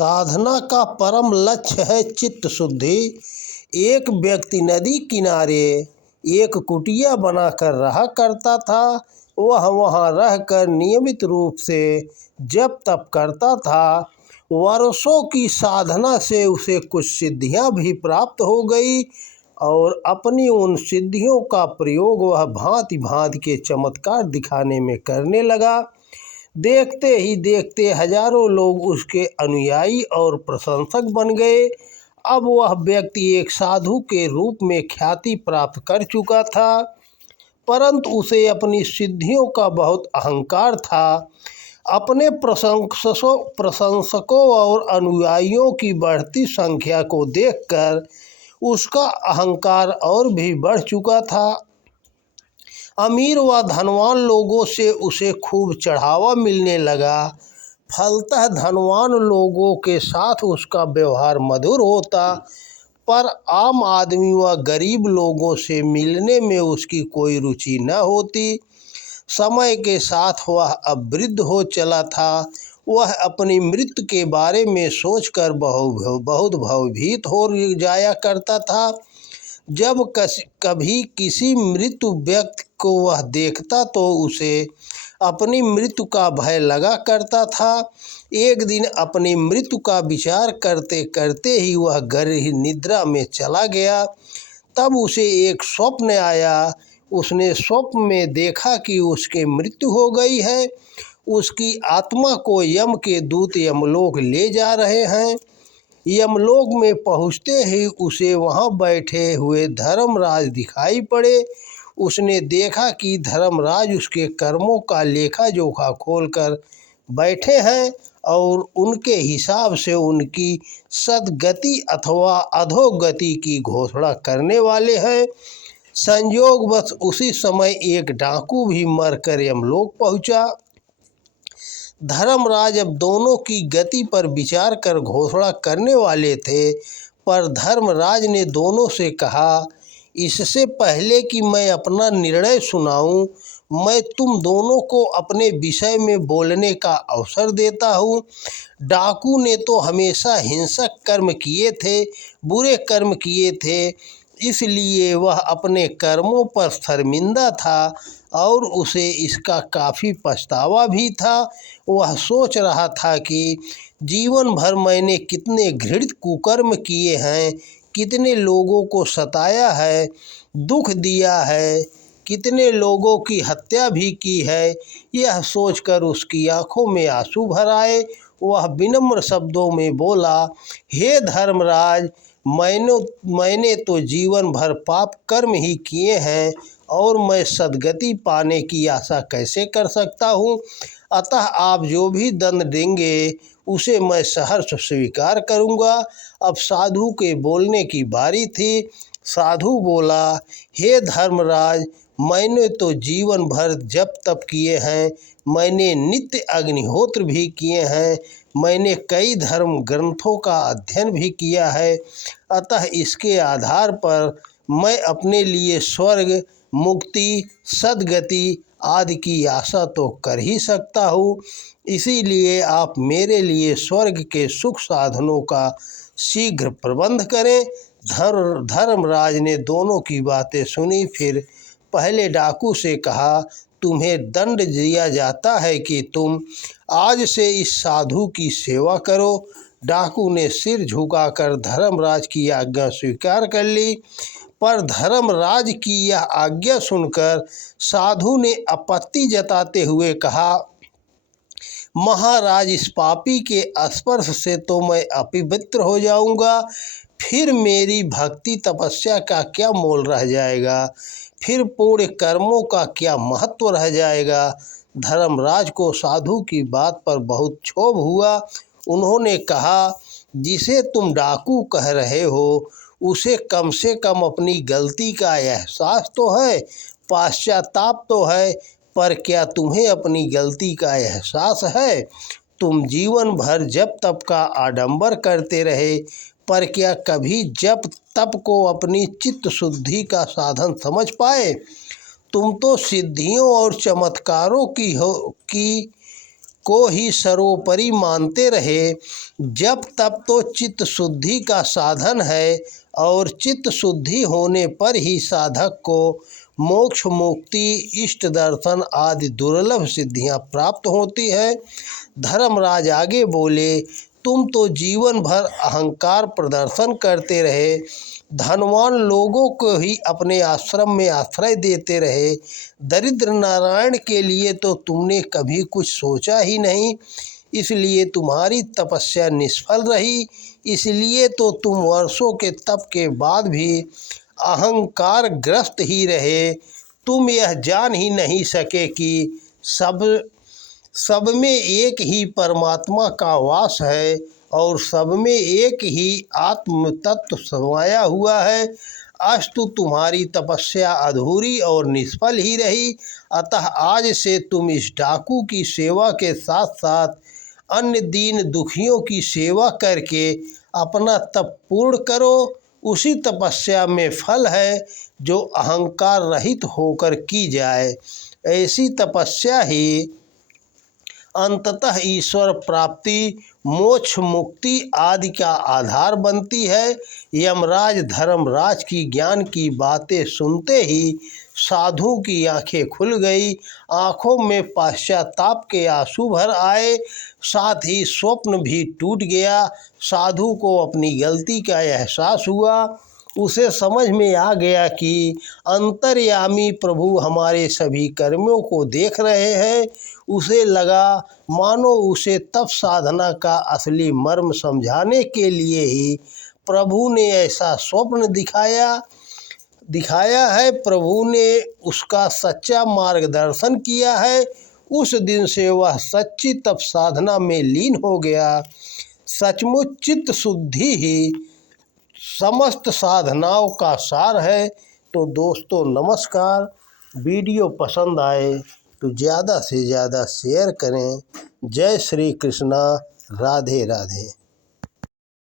साधना का परम लक्ष्य है चित्त शुद्धि। एक व्यक्ति नदी किनारे एक कुटिया बनाकर रहा करता था। वह वहाँ रहकर नियमित रूप से जप तप करता था। वर्षों की साधना से उसे कुछ सिद्धियाँ भी प्राप्त हो गई और अपनी उन सिद्धियों का प्रयोग वह भांति भांति के चमत्कार दिखाने में करने लगा। देखते ही देखते हजारों लोग उसके अनुयायी और प्रशंसक बन गए। अब वह व्यक्ति एक साधु के रूप में ख्याति प्राप्त कर चुका था, परंतु उसे अपनी सिद्धियों का बहुत अहंकार था। अपने प्रशंसकों और अनुयायियों की बढ़ती संख्या को देखकर उसका अहंकार और भी बढ़ चुका था। अमीर व धनवान लोगों से उसे खूब चढ़ावा मिलने लगा। फलतः धनवान लोगों के साथ उसका व्यवहार मधुर होता, पर आम आदमी व गरीब लोगों से मिलने में उसकी कोई रुचि न होती। समय के साथ वह अब वृद्ध हो चला था। वह अपनी मृत्यु के बारे में सोचकर बहुत भयभीत हो जाया करता था। जब कभी किसी मृत्यु व्यक्ति को वह देखता तो उसे अपनी मृत्यु का भय लगा करता था। एक दिन अपनी मृत्यु का विचार करते करते ही वह गहरी निद्रा में चला गया। तब उसे एक स्वप्न आया। उसने स्वप्न में देखा कि उसकी मृत्यु हो गई है। उसकी आत्मा को यम के दूत यमलोक ले जा रहे हैं। यमलोक में पहुँचते ही उसे वहाँ बैठे हुए धर्मराज दिखाई पड़े। उसने देखा कि धर्मराज उसके कर्मों का लेखा जोखा खोलकर बैठे हैं और उनके हिसाब से उनकी सद्गति अथवा अधोगति की घोषणा करने वाले हैं। संयोगवश उसी समय एक डाकू भी मरकर यमलोक पहुँचा। धर्मराज अब दोनों की गति पर विचार कर घोषणा करने वाले थे, पर धर्मराज ने दोनों से कहा, इससे पहले कि मैं अपना निर्णय सुनाऊं, मैं तुम दोनों को अपने विषय में बोलने का अवसर देता हूं। डाकू ने तो हमेशा हिंसक कर्म किए थे, बुरे कर्म किए थे, इसलिए वह अपने कर्मों पर शर्मिंदा था और उसे इसका काफ़ी पछतावा भी था। वह सोच रहा था कि जीवन भर मैंने कितने घृणित कुकर्म किए हैं, कितने लोगों को सताया है, दुख दिया है, कितने लोगों की हत्या भी की है। यह सोचकर उसकी आंखों में आंसू भर आए। वह विनम्र शब्दों में बोला, हे धर्मराज, मैंने तो जीवन भर पाप कर्म ही किए हैं और मैं सद्गति पाने की आशा कैसे कर सकता हूँ। अतः आप जो भी दंड देंगे उसे मैं सहर्ष स्वीकार करूँगा। अब साधु के बोलने की बारी थी। साधु बोला, हे धर्मराज, मैंने तो जीवन भर जप तप किए हैं, मैंने नित्य अग्निहोत्र भी किए हैं, मैंने कई धर्म ग्रंथों का अध्ययन भी किया है। अतः इसके आधार पर मैं अपने लिए स्वर्ग, मुक्ति, सद्गति आदि की आशा तो कर ही सकता हूँ। इसीलिए आप मेरे लिए स्वर्ग के सुख साधनों का शीघ्र प्रबंध करें। धर्मराज ने दोनों की बातें सुनी। फिर पहले डाकू से कहा, तुम्हें दंड दिया जाता है कि तुम आज से इस साधु की सेवा करो। डाकू ने सिर झुकाकर धर्मराज की आज्ञा स्वीकार कर ली, पर धर्मराज की यह आज्ञा सुनकर साधु ने आपत्ति जताते हुए कहा, महाराज, इस पापी के स्पर्श से तो मैं अपवित्र हो जाऊंगा। फिर मेरी भक्ति तपस्या का क्या मोल रह जाएगा, फिर पुण्य कर्मों का क्या महत्व रह जाएगा। धर्मराज को साधु की बात पर बहुत क्षोभ हुआ। उन्होंने कहा, जिसे तुम डाकू कह रहे हो उसे कम से कम अपनी गलती का एहसास तो है, पश्चाताप तो है, पर क्या तुम्हें अपनी गलती का एहसास है? तुम जीवन भर जप तप का आडंबर करते रहे, पर क्या कभी जप तप को अपनी चित्त शुद्धि का साधन समझ पाए? तुम तो सिद्धियों और चमत्कारों को ही सर्वोपरि मानते रहे। जब तब तो चित्त शुद्धि का साधन है और चित्त शुद्धि होने पर ही साधक को मोक्ष, मुक्ति, इष्ट दर्शन आदि दुर्लभ सिद्धियां प्राप्त होती है। धर्मराज आगे बोले, तुम तो जीवन भर अहंकार प्रदर्शन करते रहे, धनवान लोगों को ही अपने आश्रम में आश्रय देते रहे, दरिद्र नारायण के लिए तो तुमने कभी कुछ सोचा ही नहीं, इसलिए तुम्हारी तपस्या निष्फल रही। इसलिए तो तुम वर्षों के तप के बाद भी अहंकार ग्रस्त ही रहे। तुम यह जान ही नहीं सके कि सब में एक ही परमात्मा का वास है और सब में एक ही आत्म तत्व समाया हुआ है। अस्तु तुम्हारी तपस्या अधूरी और निष्फल ही रही। अतः आज से तुम इस डाकू की सेवा के साथ साथ अन्य दीन दुखियों की सेवा करके अपना तप पूर्ण करो। उसी तपस्या में फल है जो अहंकार रहित होकर की जाए। ऐसी तपस्या ही अंततः ईश्वर प्राप्ति, मोक्ष, मुक्ति आदि का आधार बनती है। यमराज धर्मराज की ज्ञान की बातें सुनते ही साधु की आंखें खुल गई, आंखों में पश्चाताप के आंसू भर आए, साथ ही स्वप्न भी टूट गया। साधु को अपनी गलती का एहसास हुआ। उसे समझ में आ गया कि अंतर्यामी प्रभु हमारे सभी कर्मों को देख रहे हैं। उसे लगा मानो उसे तप साधना का असली मर्म समझाने के लिए ही प्रभु ने ऐसा स्वप्न दिखाया है। प्रभु ने उसका सच्चा मार्गदर्शन किया है। उस दिन से वह सच्ची तप साधना में लीन हो गया। सचमुच चित्त शुद्धि ही समस्त साधनाओं का सार है। तो दोस्तों नमस्कार, वीडियो पसंद आए तो ज़्यादा से ज़्यादा शेयर करें। जय श्री कृष्णा, राधे राधे।